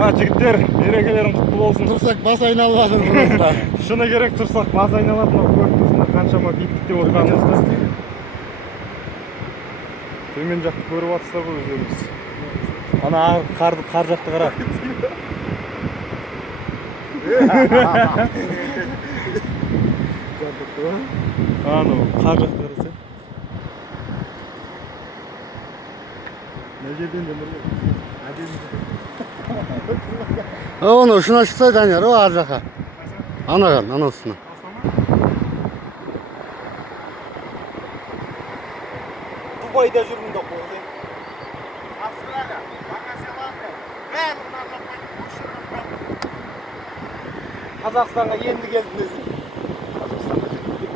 Жігіттер, мерекелерің құтты болсын. Тұрсақ бас айналады просто. Шыны керек, тұрсақ бас айналады. Мына көріп тұрсыңдар қаншама биіктікте отырғанымызды. Төмен жақты көріп жатсыздар ғой өздеріңіз. Ана қар жақты қара. Ану, қар жақты қараса. Мына жерден де нұрлы. Оны ұшына шықса Данияр, о ар жаққа. Анаған, ана ұсына. Дубайда жүрмін да қойды. Австралия, Новая Зеландия, бәрін арнапайды, Қазақстанға енді келдім өзім. Қазақстанға жетті.